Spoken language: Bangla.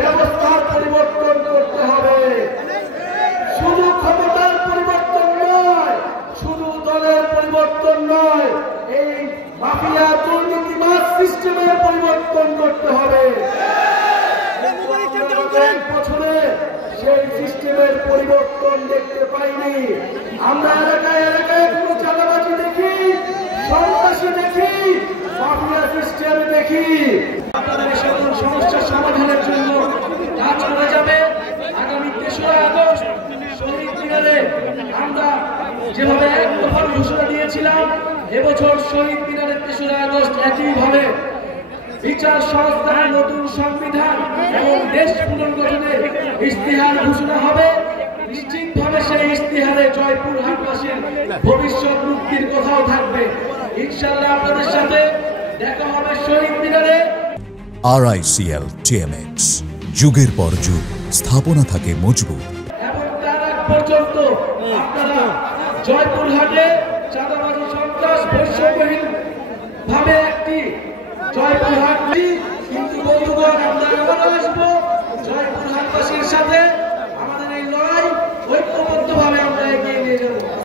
ব্যবস্থার পরিবর্তন করতে হবে। শুধু ক্ষমতার পরিবর্তন নয়, শুধু দলের পরিবর্তন নয়, এই মাফিয়া দুর্নীতিবাজ সিস্টেমের পরিবর্তন করতে হবে। বছরে সেই সিস্টেমের পরিবর্তন দেখতে পাইনি। আমরা এলাকায় এলাকায় কোনো চাঁদাবাজি দেখি, সন্ত্রাসী দেখি, মাফিয়া সিস্টেম দেখি। আপনাদের এই সকল সমস্যার সমাধানের জন্য কাজ করে যাবে। আগামী ৩রা আগস্ট শহীদ মিনারে আমরা যেভাবে এক দফার ঘোষণা দিয়েছিলাম, এবছর শহীদ মিনারের ৩রা আগস্ট একইভাবে বিচার সংস্কারের নতুন সংবিধান এবং দেশ পুনর্গঠনের ইশতেহার ঘোষণা হবে। নিশ্চিতভাবে সেই ইশতেহারে জয়পুরহাটবাসীর ভবিষ্যৎ মুক্তির কথাও থাকবে। ইনশাআল্লাহ আপনাদের সাথে দেখা হবে শহীদ মিনারে। RICL TMX, যুগের পর যুগ স্থাপনা থাকে মজবুত। এবং তার আগ পর্যন্ত আপনারা জয়পুরহাটে চাঁদাবাজি, সন্ত্রাস, বৈষম্যহীন